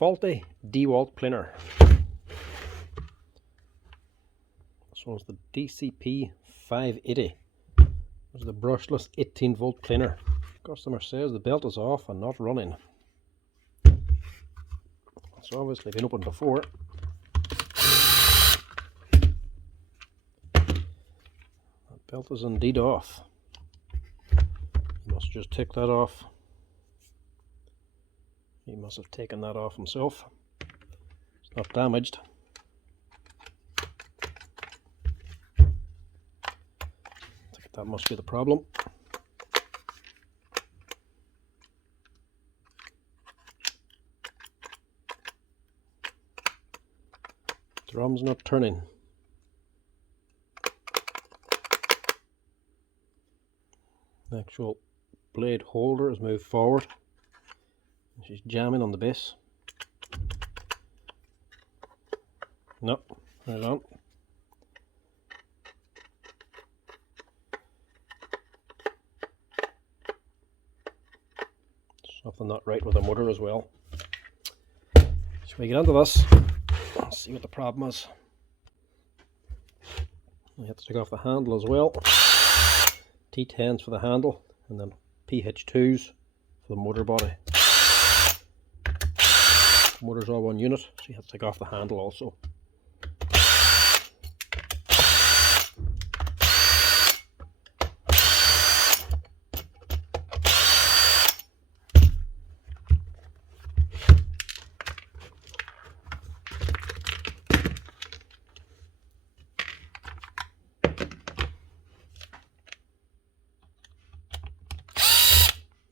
faulty Dewalt planer. This one's the DCP580. This is the brushless 18-volt planer. Customer says the belt is off and not running. It's obviously been opened before. That belt is indeed off. He must just take that off. He must have taken that off himself. It's not damaged. I think that must be the problem. Drum's not turning. The actual blade holder has moved forward. She's jamming on the base. No, hold on. Something not right with the motor as well. So we get into this. Let's see what the problem is. We have to take off the handle as well. T10s for the handle, and then PH2s for the motor body. Motor's all one unit, so you have to take off the handle also.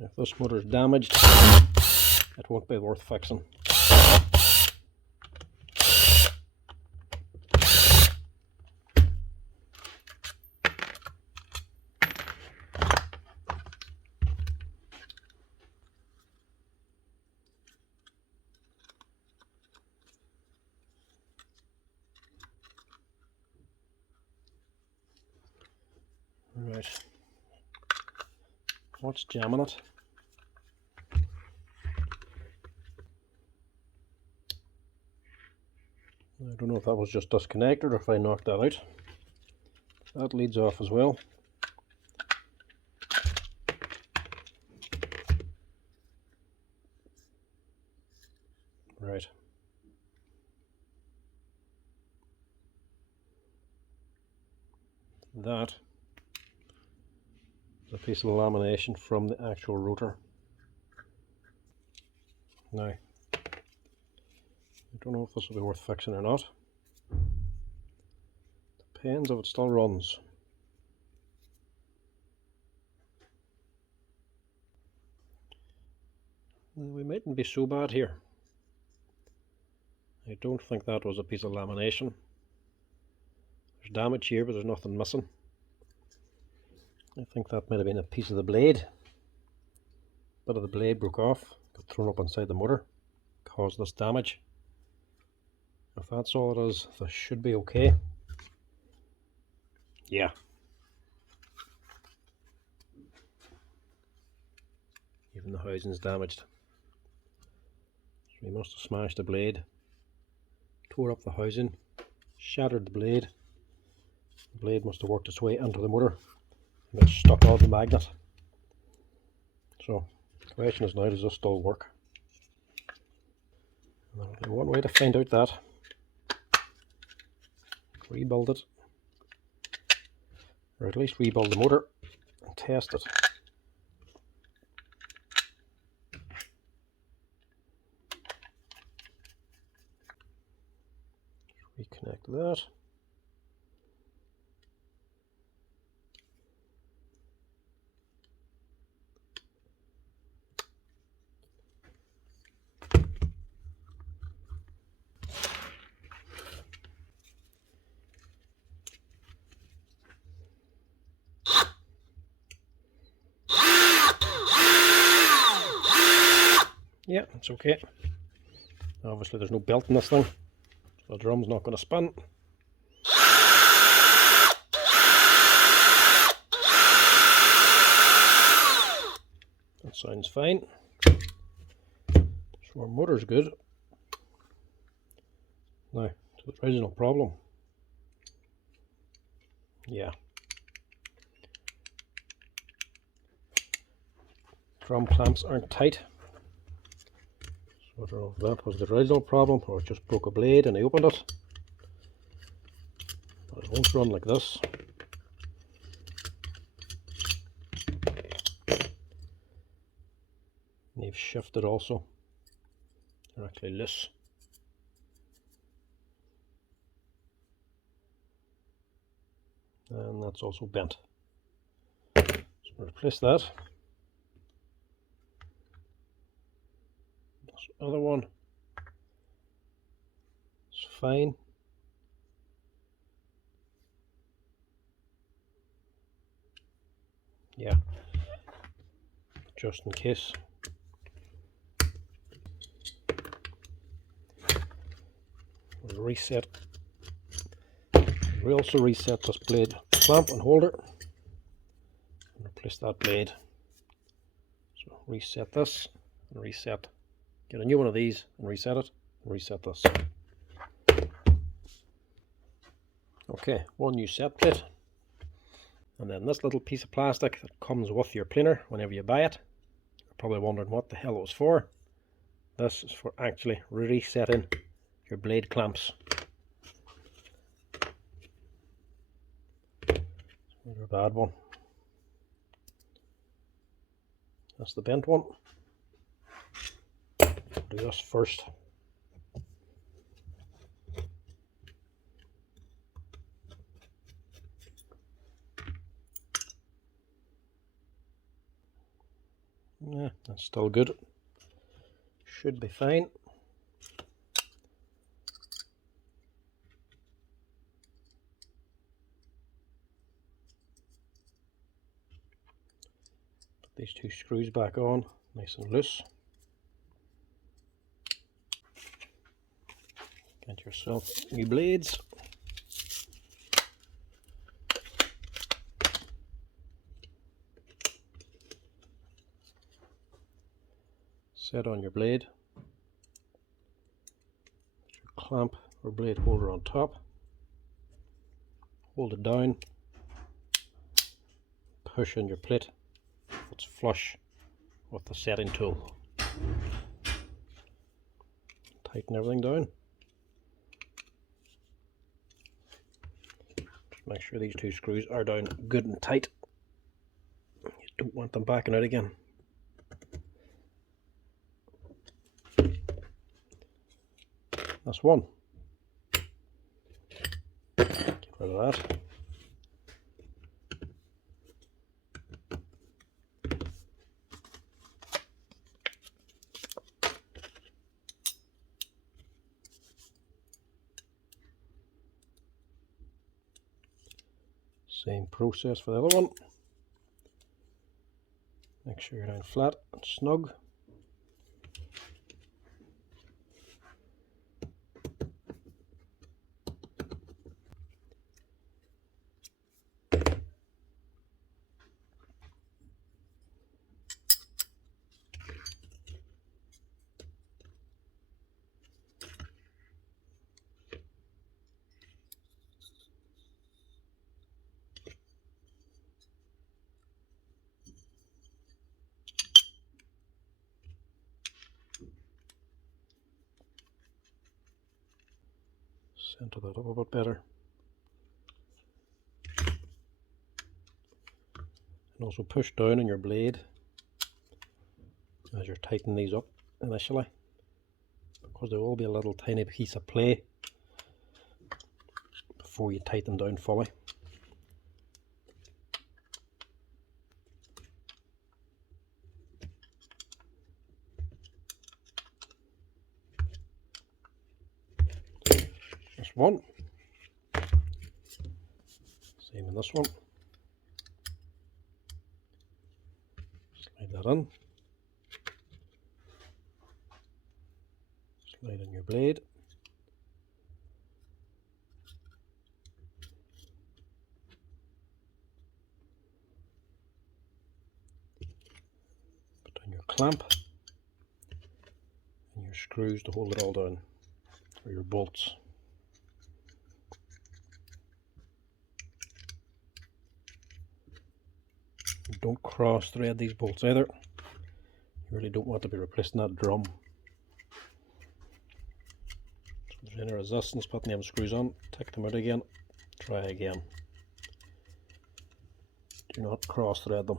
If this motor is damaged, it won't be worth fixing. Right, what's jamming it? I don't know if that was just disconnected or if I knocked that out. That leads off as well. Right. That is a piece of lamination from the actual rotor. Now, I don't know if this will be worth fixing or not. Depends if it still runs. We mightn't be so bad here. I don't think that was a piece of lamination. There's damage here, but there's nothing missing. I think that might have been a piece of the blade. Bit of the blade broke off, got thrown up inside the motor, caused this damage. If that's all it is, this should be okay. Yeah. Even the housing's damaged. So we must have smashed the blade, tore up the housing, shattered the blade. The blade must have worked its way into the motor and got stuck on the magnet. So the question is now, does this still work? And there'll be one way to find out that. Rebuild it, or at least rebuild the motor and test it. Reconnect that. Yeah, it's okay. Obviously there's no belt in this thing, so the drum's not going to spin. That sounds fine. So our motor's good. Now, to the original problem. Yeah. Drum clamps aren't tight. So I don't know if that was the original problem or it just broke a blade and I opened it. But it won't run like this. And they've shifted also. They're actually loose. And that's also bent. So replace that. This other one is fine. Yeah, just in case. We'll reset. We'll also reset this blade clamp and holder and replace that blade. So reset this and reset. Get a new one of these and reset it and reset this. Okay, one new set plate. And then this little piece of plastic that comes with your planer whenever you buy it. You're probably wondering what the hell it was for. This is for actually resetting your blade clamps. Another bad one. That's the bent one. Do this first. Yeah, that's still good. Should be fine. Put these two screws back on, nice and loose. Get yourself new blades. Set on your blade. Put your clamp or blade holder on top. Hold it down. Push in your plate. It's flush with the setting tool. Tighten everything down. Just make sure these two screws are down good and tight. You don't want them backing out again. That's one. Get rid of that. Same process for the other one. Make sure you're down flat and snug. Center that up a bit better. And also push down on your blade as you're tightening these up initially, because there will be a little tiny piece of play before you tighten them down fully. Just one. Same in this one. Slide that in. Slide in your blade. Put on your clamp and your screws to hold it all down, or your bolts. don't cross thread these bolts either. You really don't want to be replacing that drum. So if there's any resistance putting them screws on, take them out again, try again. Do not cross thread them.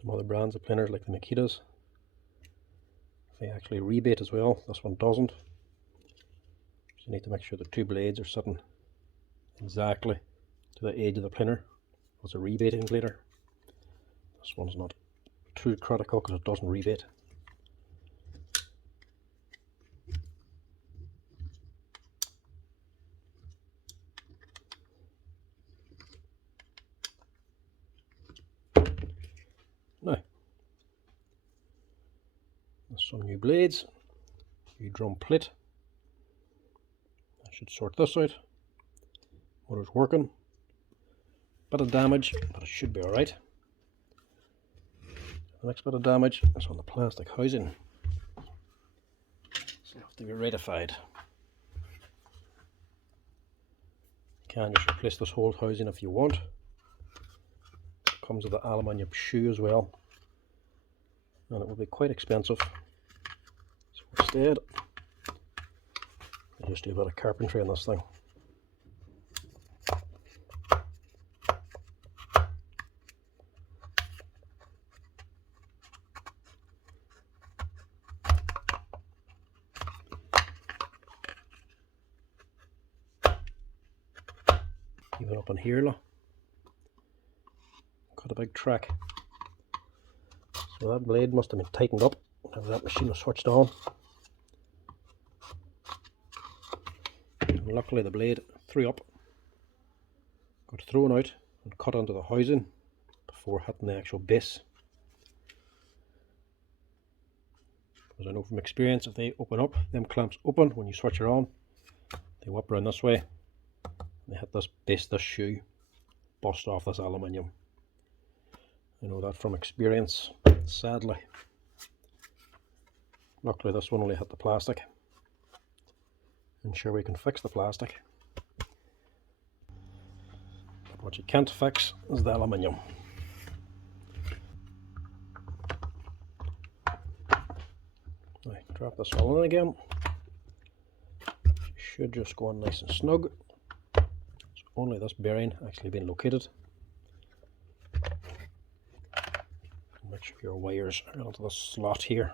Some other brands of planers like the Makitas, they actually rebate as well. This one doesn't. So you need to make sure the two blades are sitting exactly to the edge of the planer. It's a rebating blader. This one's not too critical because it doesn't rebate. Now, there's some new blades, new drum plate. I should sort this out. Motor's working. Bit of damage, but it should be alright. The next bit of damage is on the plastic housing. So it'll have to be rectified. You can just replace this whole housing if you want. It comes with the aluminium shoe as well, and it will be quite expensive. So instead, I'll just do a bit of carpentry on this thing. Even up in here, look. Got a big track. So that blade must have been tightened up whenever that machine was switched on. And luckily the blade threw up, got thrown out and cut onto the housing before hitting the actual base. Because I know from experience, if they open up, them clamps open when you switch it on, they whip around this way. They hit this base, this shoe, bust off this aluminium. I know that from experience, sadly. Luckily this one only hit the plastic. And sure, we can fix the plastic. But what you can't fix is the aluminium. Right, drop this all in again. Should just go on nice and snug. Only this bearing actually been located. Make sure your wires are onto the slot here.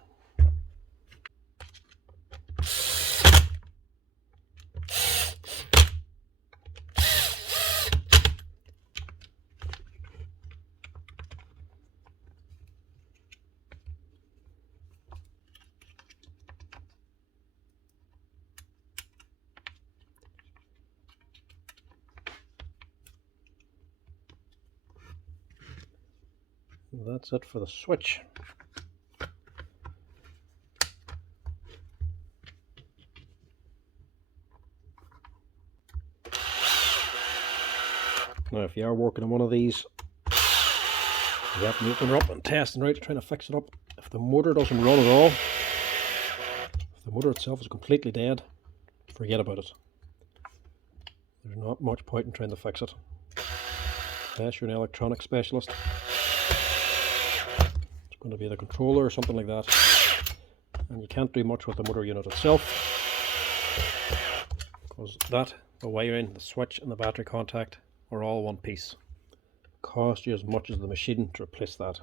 That's it for the switch. Now if you are working on one of these, you have to open her up and testing right, trying to fix it up. If the motor doesn't run at all, if the motor itself is completely dead, forget about it. There's not much point in trying to fix it. Unless you're an electronic specialist. It's going to be the controller or something like that. And you can't do much with the motor unit itself. Because that, the wiring, the switch and the battery contact are all one piece. Cost you as much as the machine to replace that.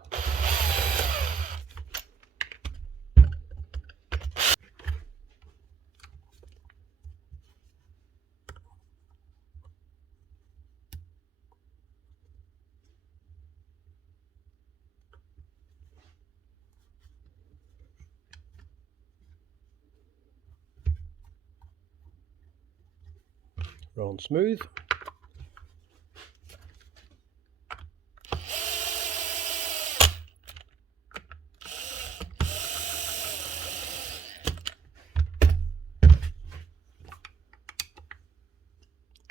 Run smooth.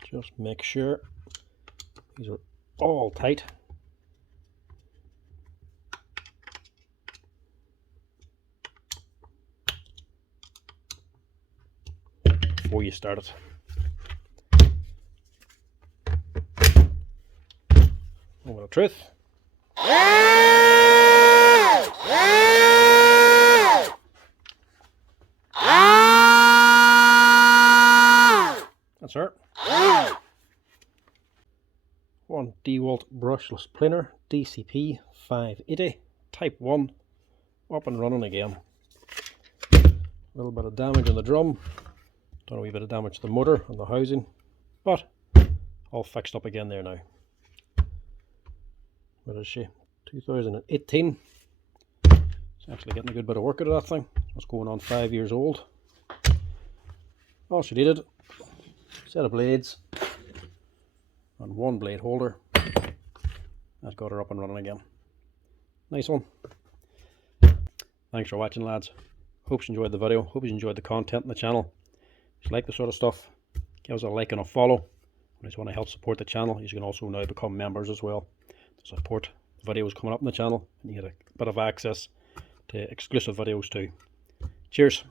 Just make sure these are all tight. before you start it. Moment of truth. That's her. One Dewalt brushless planer, DCP580, type 1, up and running again. A little bit of damage on the drum, done a wee bit of damage to the motor and the housing, but all fixed up again there now. What is she? 2018. It's actually getting a good bit of work out of that thing. It's going on 5 years old. All she needed, set of blades and one blade holder. That got her up and running again. Nice one. Thanks for watching, lads. Hope you enjoyed the video. Hope you enjoyed the content on the channel. If you like this sort of stuff, give us a like and a follow. And if you just want to help support the channel, you can also now become members as well to support the videos coming up on the channel, and you get a bit of access to exclusive videos too. Cheers.